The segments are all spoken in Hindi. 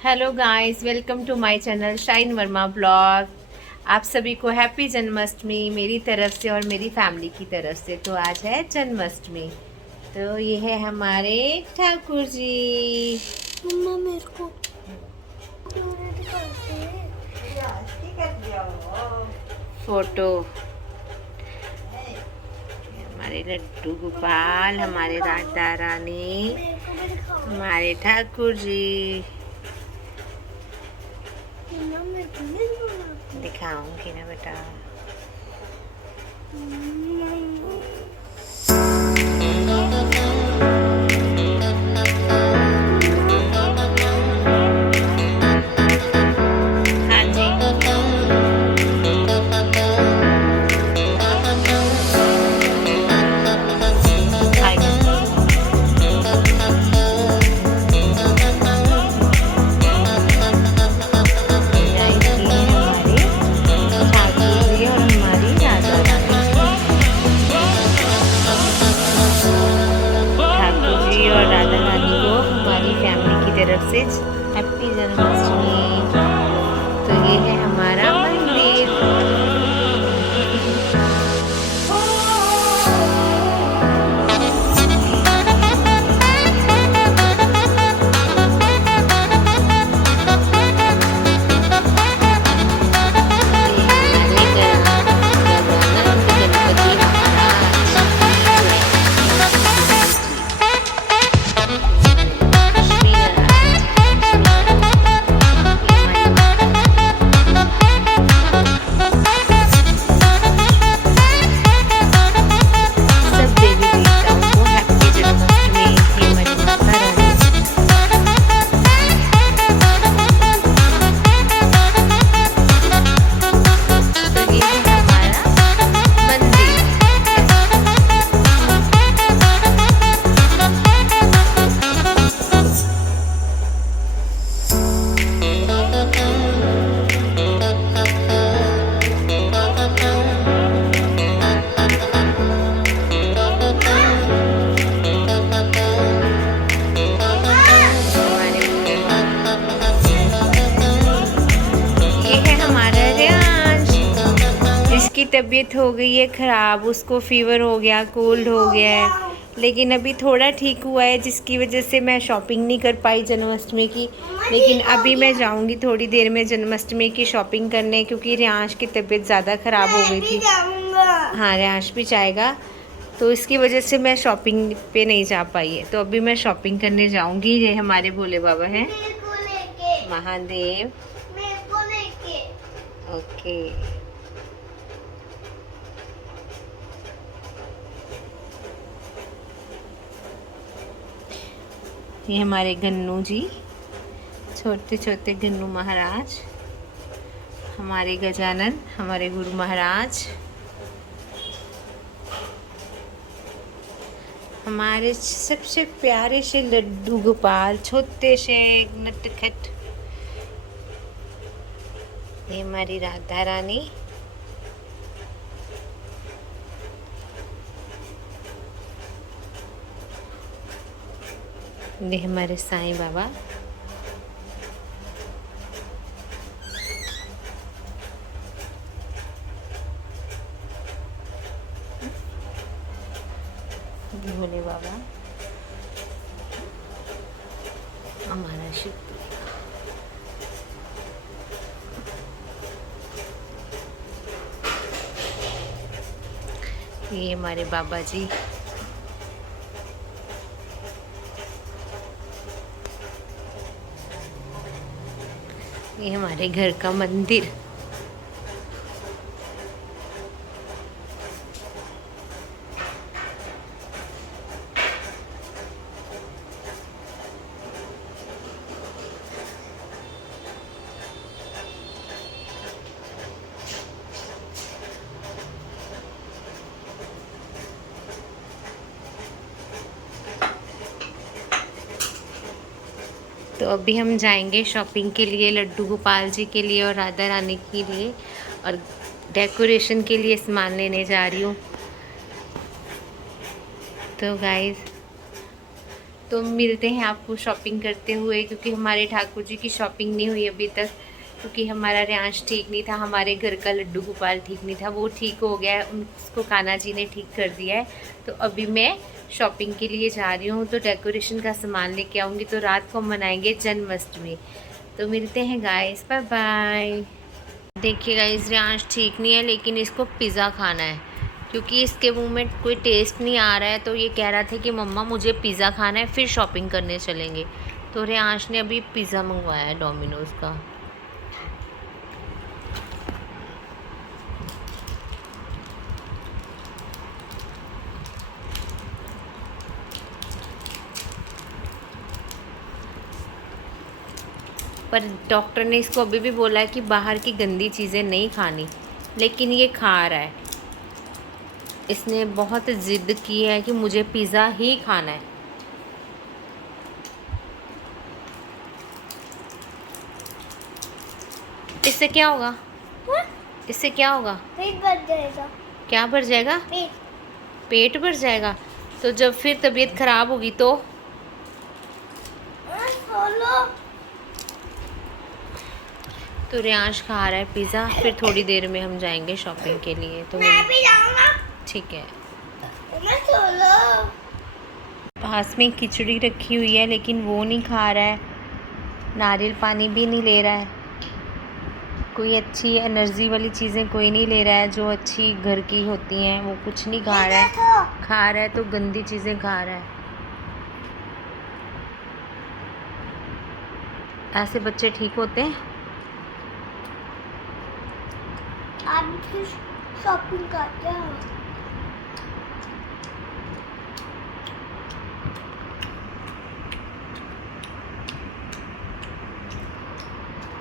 Hello guys, welcome to my channel Shine Verma vlog. आप सभी को हैप्पी जन्माष्टमी मेरी तरफ से और मेरी फैमिली की तरफ से। तो आज है जन्माष्टमी, तो ये है हमारे ठाकुर जी। मम्मा मेरे को फोटो हमारे लड्डू गोपाल, हमारे राधा रानी, हमारे ठाकुर जी। दिखाऊंगी ना बेटा। हाँ जी, तरफ से हैप्पी जन्माष्टमी। तो ये है हमारा मंदिर। इसकी तबीयत हो गई है ख़राब, उसको फीवर हो गया, कोल्ड हो गया है, लेकिन अभी थोड़ा ठीक हुआ है, जिसकी वजह से मैं शॉपिंग नहीं कर पाई जन्माष्टमी की। लेकिन अभी मैं जाऊंगी थोड़ी देर में जन्माष्टमी की शॉपिंग करने, क्योंकि रियांश की तबीयत ज़्यादा ख़राब हो गई थी। हाँ, रियांश भी जाएगा, तो इसकी वजह से मैं शॉपिंग पे नहीं जा पाई है। तो अभी मैं शॉपिंग करने जाऊँगी। ये हमारे भोले बाबा हैं, महादेव। ओके, ये हमारे गन्नू जी, छोटे छोटे गन्नू महाराज, हमारे गजानन, हमारे गुरु महाराज, हमारे सबसे प्यारे से लड्डू गोपाल, छोटे से नटखट। ये हमारी राधा रानी, ये हमारे साईं बाबा, भोले बाबा, हमारा शिव। ये हमारे बाबा जी, ये हमारे घर का मंदिर। तो अभी हम जाएंगे शॉपिंग के लिए, लड्डू गोपाल जी के लिए और राधा रानी के लिए, और डेकोरेशन के लिए सामान लेने जा रही हूँ। तो गाइस तो मिलते हैं आपको शॉपिंग करते हुए, क्योंकि हमारे ठाकुर जी की शॉपिंग नहीं हुई अभी तक, क्योंकि हमारा रियांश ठीक नहीं था, हमारे घर का लड्डू गोपाल ठीक नहीं था। वो ठीक हो गया है, उसको कान्हा जी ने ठीक कर दिया है। तो अभी मैं शॉपिंग के लिए जा रही हूँ, तो डेकोरेशन का सामान लेके आऊँगी, तो रात को मनाएंगे जन्माष्टमी। तो मिलते हैं गाइस, बाय बाय। देखिए गाइस, रियांश ठीक नहीं है, लेकिन इसको पिज़्ज़ा खाना है, क्योंकि इसके मुंह में कोई टेस्ट नहीं आ रहा है। तो ये कह रहा था कि मम्मा मुझे पिज़्ज़ा खाना है, फिर शॉपिंग करने चलेंगे। तो रियांश ने अभी पिज़्ज़ा मंगवाया है डोमिनोज़ का। पर डॉक्टर ने इसको अभी भी बोला है कि बाहर की गंदी चीज़ें नहीं खानी, लेकिन ये खा रहा है। इसने बहुत ज़िद की है कि मुझे पिज़्ज़ा ही खाना है। इससे क्या होगा? इससे क्या होगा? पेट भर जाएगा। क्या भर जाएगा? पेट भर जाएगा। तो जब फिर तबीयत खराब होगी तो? तो रियांश खा रहा है पिज़्ज़ा, फिर थोड़ी देर में हम जाएंगे शॉपिंग के लिए। तो मैं भी जाऊंगा। ठीक है। मैं पास में खिचड़ी रखी हुई है, लेकिन वो नहीं खा रहा है, नारियल पानी भी नहीं ले रहा है, कोई अच्छी एनर्जी वाली चीज़ें कोई नहीं ले रहा है जो अच्छी घर की होती हैं, वो कुछ नहीं खा रहा है। खा रहा है तो गंदी चीज़ें खा रहा है। ऐसे बच्चे ठीक होते हैं? आप शॉपिंग करते हैं?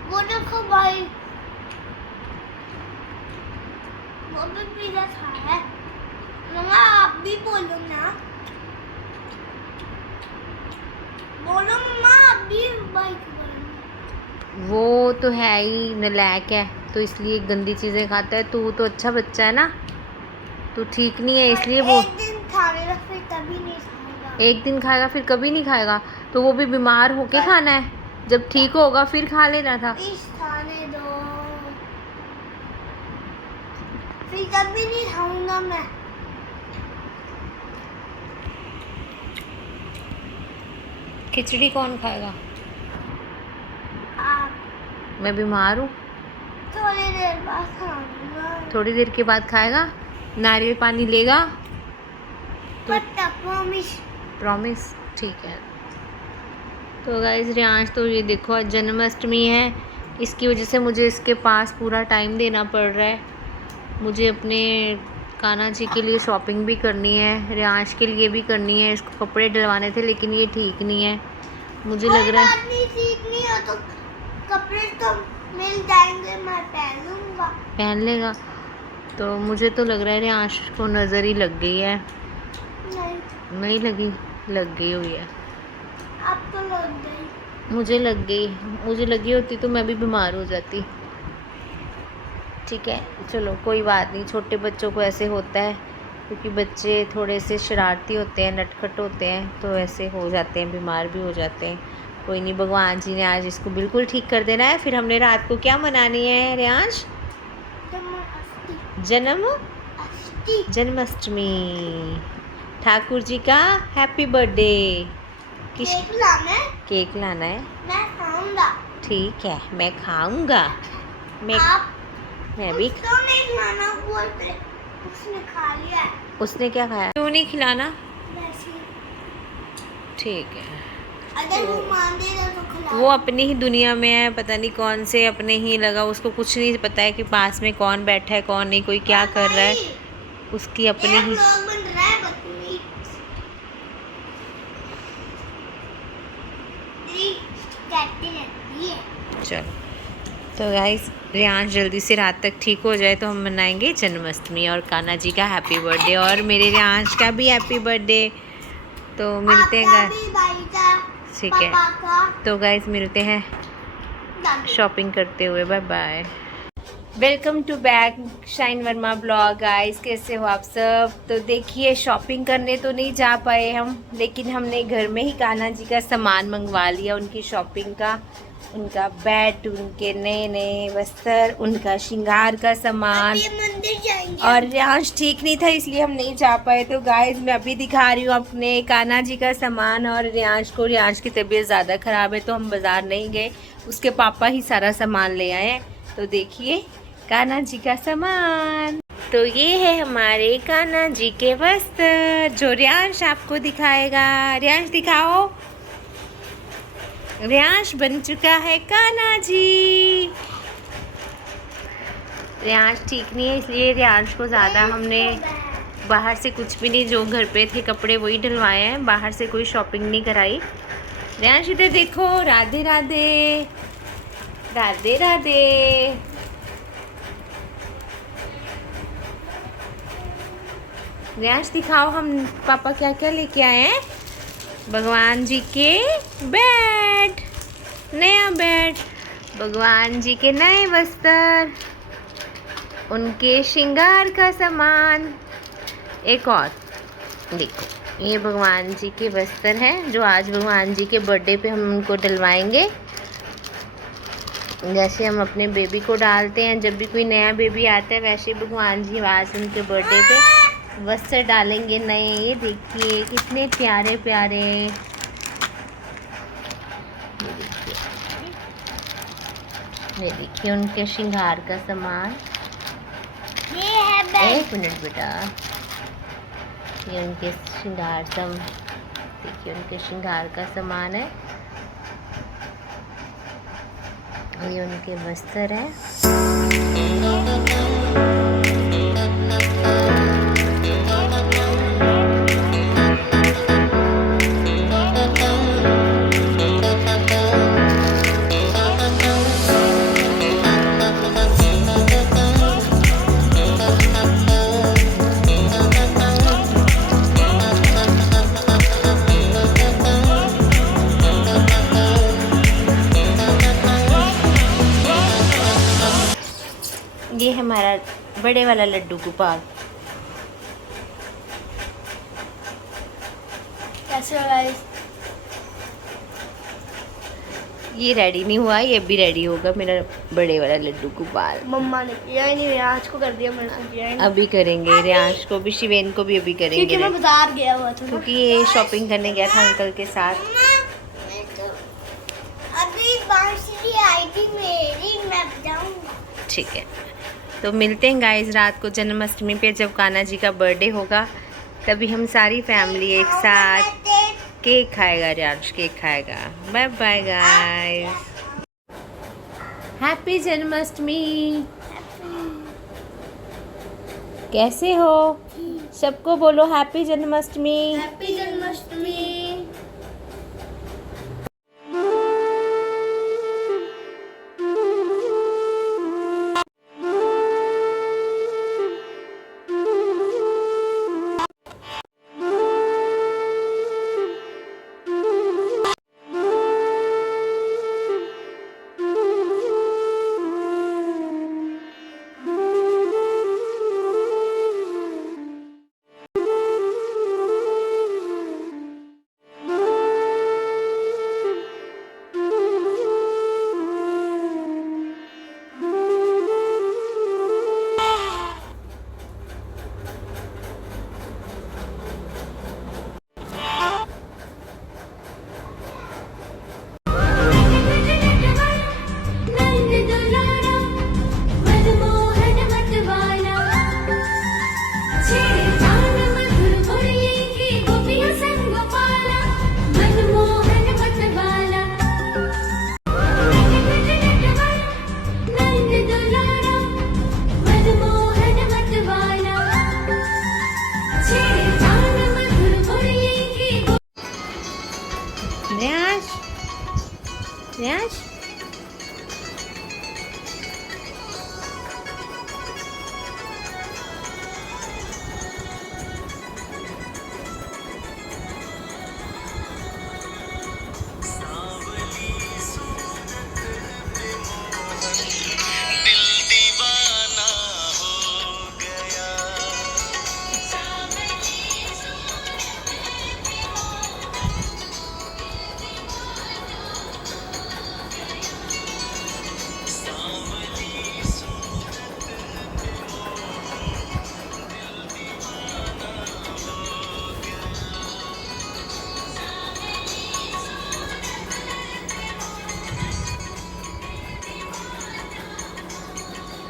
वो देखो भाई, वो भी पिज़्ज़ा खाया है। मम्मा आप भी बोलो ना, बोलो मम्मा आप भी भाई को बोलो। वो तो है ही नालायक है, तो इसलिए गंदी चीज़ें खाता है। तू तो अच्छा बच्चा है ना, तू ठीक नहीं है इसलिए वो एक दिन खाएगा फिर कभी नहीं खाएगा। एक दिन खाएगा फिर कभी नहीं खाएगा। तो वो भी बीमार होके खाना है, जब ठीक होगा फिर खा लेना था। प्लीज खाने दो, फिर कभी नहीं खाऊंगा मैं। खिचड़ी कौन खाएगा? आप। मैं बीमार हूँ। थोड़ी देर बाद खाऊंगा। थोड़ी देर के बाद खाएगा, नारियल पानी लेगा तो? प्रॉमिस? ठीक है। तो गाइस रियांश, तो ये देखो आज जन्माष्टमी है, इसकी वजह से मुझे इसके पास पूरा टाइम देना पड़ रहा है। मुझे अपने कान्हा जी के लिए शॉपिंग भी करनी है, रियांश के लिए भी करनी है। इसको कपड़े डलवाने थे, लेकिन ये ठीक नहीं है। मुझे लग रहा है ठीक नहीं हो तो कपड़े तो मिल जाएंगे, मैं पहन लूँगा। पहन लेगा। तो मुझे तो लग रहा है रियांश को नज़र ही लग गई है। नहीं लगी? लग गई हुई है। आपको लग गई? मुझे लग गई। मुझे लगी होती तो मैं भी बीमार हो जाती। ठीक है, चलो कोई बात नहीं, छोटे बच्चों को ऐसे होता है, क्योंकि बच्चे थोड़े से शरारती होते हैं, नटखट होते हैं, तो ऐसे हो जाते हैं, बीमार भी हो जाते हैं। कोई नहीं, भगवान जी ने आज इसको बिल्कुल ठीक कर देना है। फिर हमने रात को क्या मनानी है रियांश? जन्माष्टमी, ठाकुर जी का हैप्पी बर्थडे। केक लाना है? केक लाना है? मैं खाऊंगा। ठीक है, मैं खाऊंगा। मैं भी। उसको नहीं खाना, वो उसने खा लिया है। उसने क्या खाया? क्यों नहीं खिलाना? वैसे। ठीक है। अगर वो मान देगा तो खिला। वो अपनी ही दुनिया में है, पता नहीं कौन से अपने ही लगा, उसको कुछ नहीं पता है कि पास में कौन बैठा है, कौन नहीं, कोई क्या कर रहा है, उसकी अपनी ही। बन रहा है बदतमीज। चलो, तो गाइस रियांश जल्दी से रात तक ठीक हो जाए तो हम मनाएंगे जन्माष्टमी, और कान्हा जी का हैप्पी बर्थडे, और मेरे रियांश का भी हैप्पी बर्थडे। तो मिलते हैं गाइस। ठीक है, तो गाइस मिलते हैं शॉपिंग करते हुए। Bye bye. Welcome to back Shine Verma vlog guys, कैसे हो आप सब। तो देखिए, शॉपिंग करने तो नहीं जा पाए हम, लेकिन हमने घर में ही कान्हा जी का सामान मंगवा लिया, उनकी शॉपिंग का, उनका बैट, उनके नए नए वस्त्र, उनका श्रृंगार का सामान। मंदिर जाएंगे। और रियांश ठीक नहीं था इसलिए हम नहीं जा पाए। तो गाइस मैं अभी दिखा रही हूँ अपने कान्हा जी का सामान और रियांश को। रियांश की तबीयत ज़्यादा ख़राब है तो हम बाज़ार नहीं गए, उसके पापा ही सारा सामान ले आए हैं। तो देखिए कान्हा जी का सामान। तो ये है हमारे कान्हा जी के वस्त्र जो रियांश आपको दिखाएगा। रियांश दिखाओ। रियांश बन चुका है कान्हा जी। रियांश ठीक नहीं है इसलिए रियांश को ज़्यादा हमने बाहर से कुछ भी नहीं, जो घर पे थे कपड़े वही डलवाए हैं, बाहर से कोई शॉपिंग नहीं कराई। रियांश इधर देखो। राधे राधे, राधे राधे। रियांश दिखाओ हम पापा क्या क्या लेके आए हैं। भगवान जी के बैट, नया बैट, भगवान जी के नए वस्त्र, उनके श्रृंगार का सामान। एक और देखो, ये भगवान जी के वस्त्र हैं जो आज भगवान जी के बर्थडे पे हम उनको डलवाएंगे। जैसे हम अपने बेबी को डालते हैं जब भी कोई नया बेबी आता है, वैसे भगवान जी आज उनके बर्थडे पे वस्त्र डालेंगे नए। ये देखिए कितने प्यारे प्यारे। ये देखिए उनके श्रृंगार का सामान। ये है बैग। एक मिनट बेटा, ये उनके श्रृंगार सब, देखिए उनके श्रृंगार का सामान है। ये उनके वस्त्र है। ये हमारा बड़े वाला लड्डू गोपाल। कैसे हो गाइस? ये रेडी नहीं हुआ, ये भी रेडी होगा मेरा बड़े वाला लड्डू गोपाल। मम्मा ने किया ही नहीं, आज को कर दिया, मैंने किया ही नहीं। अभी करेंगे, रियांश को भी, शिवेन को भी अभी करेंगे, क्योंकि मैं बाजार गया हुआ था ना। क्योंकि ये शॉपिंग करने गया था अंकल के साथ। अभी बांसुरी आई थी मेरी, मैं जाऊंगा। ठीक है, तो मिलते हैं गाइस रात को जन्माष्टमी पे, जब कान्हा जी का बर्थडे होगा तभी हम सारी फैमिली एक साथ केक खाएगा। रियांश केक खाएगा। Bye bye guys, happy Janmashtami. कैसे हो? सबको बोलो हैप्पी जन्माष्टमी। हैप्पी जन्माष्टमी।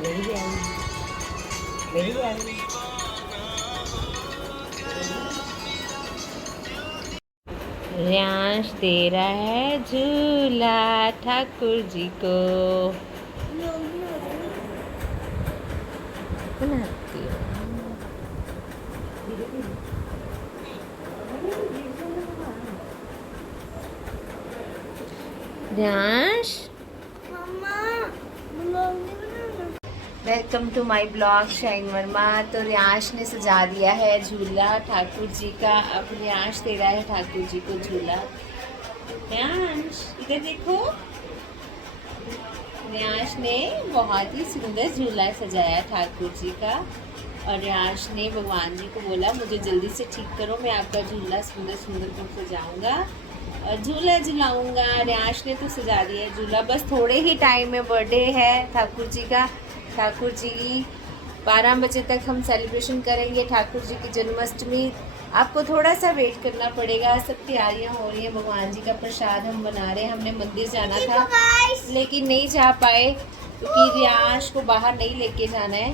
मेरी भी आई, मेरी भी आई। रियांश दे रहा है झूला ठाकुर जी को। बनाती हूँ। Riyansh, welcome to my vlog Shine Verma. तो रियांश ने सजा दिया है झूला ठाकुर जी का। अब रियांश दे रहा है ठाकुर जी को झूला। रियांश इधर देखो, रियांश ने बहुत ही सुंदर झूला सजाया ठाकुर जी का। और रियांश ने भगवान जी को बोला मुझे जल्दी से ठीक करो, मैं आपका झूला सुंदर सुंदर कर सजाऊंगा और झूला झुलाऊंगा। रियांश ने तो सजा दिया है झूला, बस थोड़े ही टाइम में बर्थडे है ठाकुर जी का। ठाकुर जी 12 बजे तक हम सेलिब्रेशन करेंगे ठाकुर जी की जन्माष्टमी। आपको थोड़ा सा वेट करना पड़ेगा, सब तैयारियां हो रही हैं। भगवान जी का प्रसाद हम बना रहे हैं। हमने मंदिर जाना था लेकिन नहीं जा पाए क्योंकि रियांश को बाहर नहीं लेके जाना है।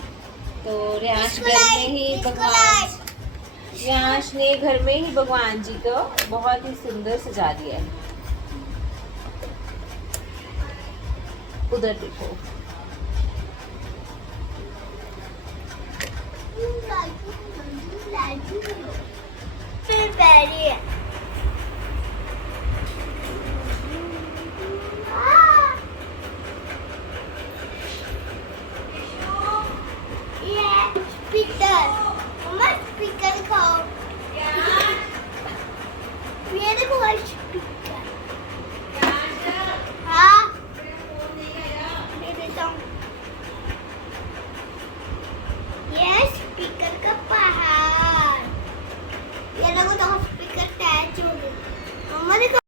तो रियांश घर में ही रियांश ने घर में ही भगवान जी को बहुत ही सुंदर सजा दिया है। उधर देखो, फिर बैठिए। ये स्पीकर, मम्मा स्पीकर खाओ। ये देखो स्पीकर। हाँ, दे देता हूँ। ये स्पीकर का पहाड़। ये देखो तो स्पीकर अटैच हो गया। मम्मा देखो।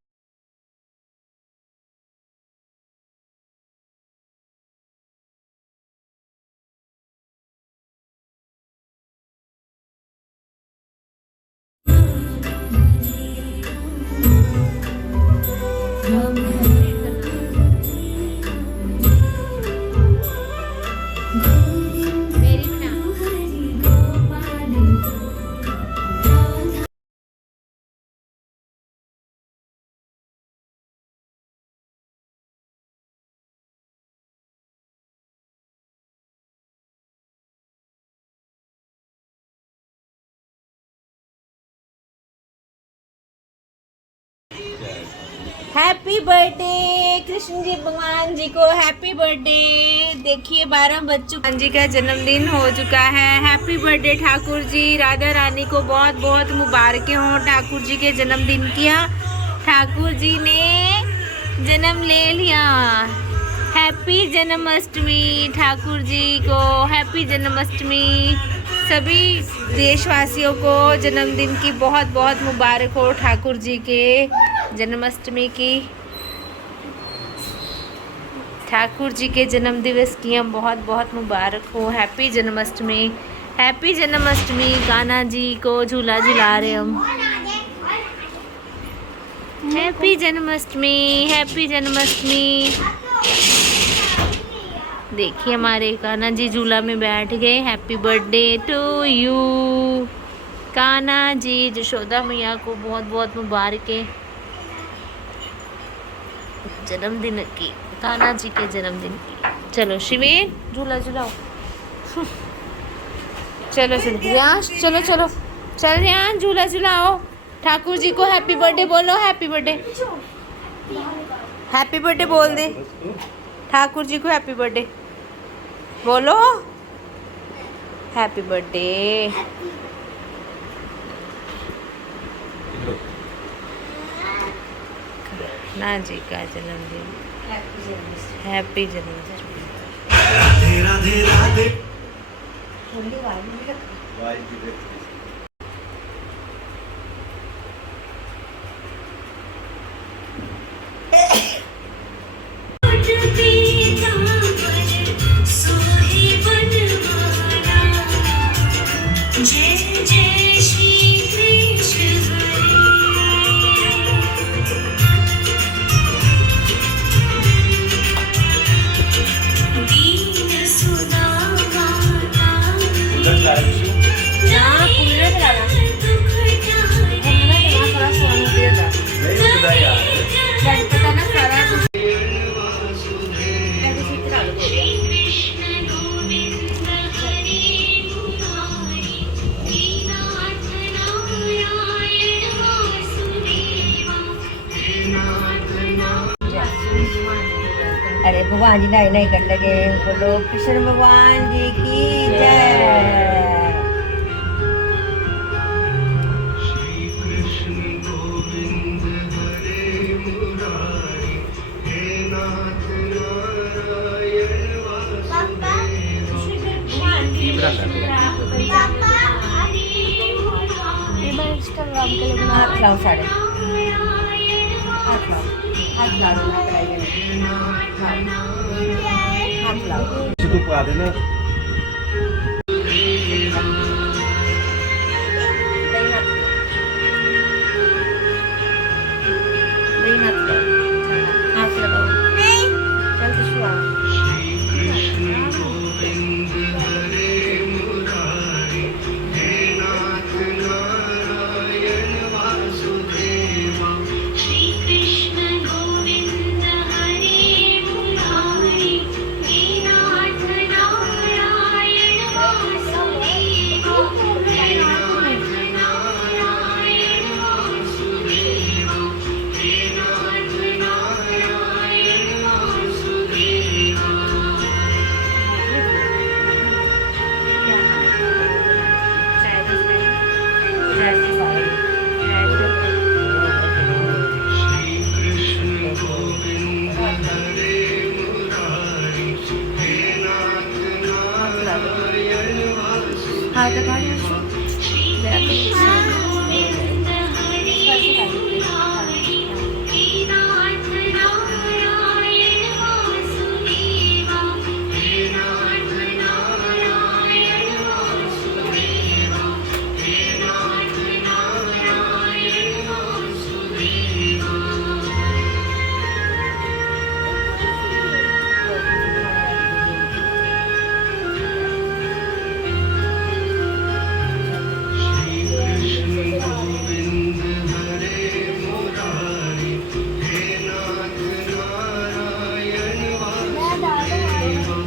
हैप्पी बर्थडे कृष्ण जी, भगवान जी को हैप्पी बर्थडे। देखिए 12 बच्चों भगवान जी का जन्मदिन हो चुका है। Happy birthday Thakur ji. राधा रानी को बहुत बहुत मुबारकें हों ठाकुर जी के जन्मदिन की। ठाकुर जी ने जन्म ले लिया। हैप्पी जन्माष्टमी ठाकुर जी को, हैप्पी जन्माष्टमी। सभी देशवासियों को जन्मदिन की बहुत बहुत मुबारक हो ठाकुर जी के जन्माष्टमी की। ठाकुर जी के जन्म दिवस की हम बहुत बहुत मुबारक हो। Happy Janmashtami, happy Janmashtami. कान्हा जी को झूला झुला रहे हम। Happy Janmashtami, happy Janmashtami. देखिए हमारे कान्हा जी झूला में बैठ गए। Happy birthday to you Kanha ji. Yashoda मैया को बहुत बहुत मुबारकें जन्मदिन की, कान्हा जी के जन्मदिन की। चलो शिवेन झूला झुलाओ। चलो चलो रियांश, चलो चलो चल रियांश झूला झुलाओ। ठाकुर जी को हैप्पी बर्थडे बोलो। हैप्पी बर्थडे, हैप्पी बर्थडे बोल दे। ठाकुर जी को हैप्पी बर्थडे बोलो। Happy birthday. कान्हा जी का जन्मदिन, हैप्पी जन्मदिन। राधे राधे राधे। जय जय श्री कृष्ण दीन सुदा अरे भगवान जी नाई नाई कर लगे, बोलो कृष्ण भगवान जी की जय। श्री कृष्ण गोविंद हरे मुरारी, हे नाथ नारायण इंस्टाग्राम के लिए हाथ लाओ सारे, हाथ लाओ, हाथ लाओ, हाथ लाओ। तू पा देना। हाथ लगाओ, चल खुशबू आओ। श्री कृष्ण गोविंद हरे मुरारी, हे नाथ नारायण वासुदेवा। श्री कृष्ण गोविंद हरे मुरारी, हे नाथ नारायण वासुदेवा, हे नाथ नारायण वासुदेवा, हे नाथ नारायण वासुदेवा। श्री कृष्ण गोविंद हरे मुरारी, हे नाथ नारायण वासुदेवा। श्री कृष्ण गोविंद हरे मुरारी, हे नाथ नारायण वासुदेवा, हे नाथ नारायण वासुदेवा, हे नाथ नारायण वासुदेवा। श्री कृष्ण गोविंद हरे मुरारी, हे नाथ नारायण वासुदेवा।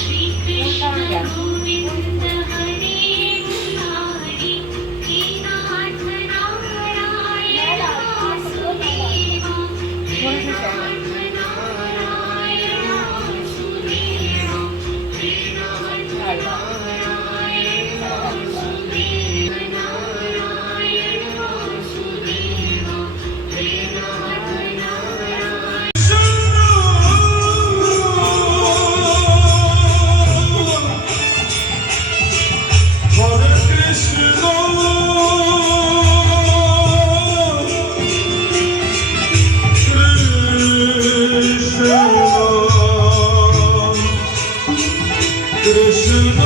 श्री कृष्ण गोविंद हरे मुरारी, हे नाथ नारायण वासुदेवा, हे नाथ नारायण वासुदेवा, हे नाथ नारायण वासुदेवा, नारायण वासुदेवा, हे नाथ नारायण। Hare Krishna, Krishna,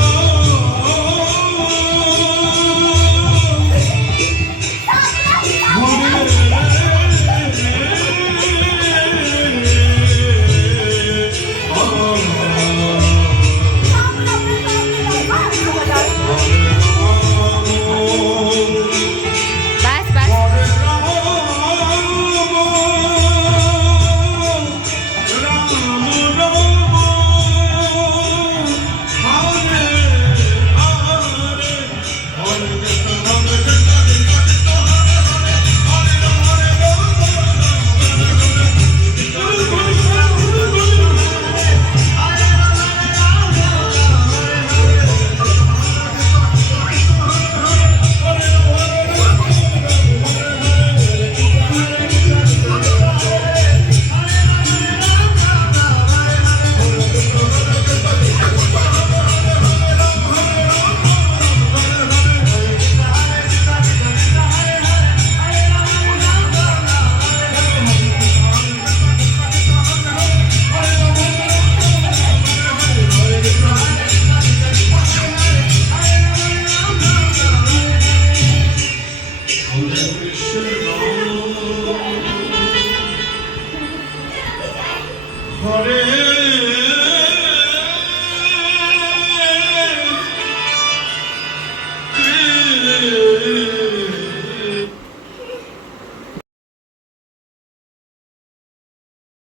बस बस। Hare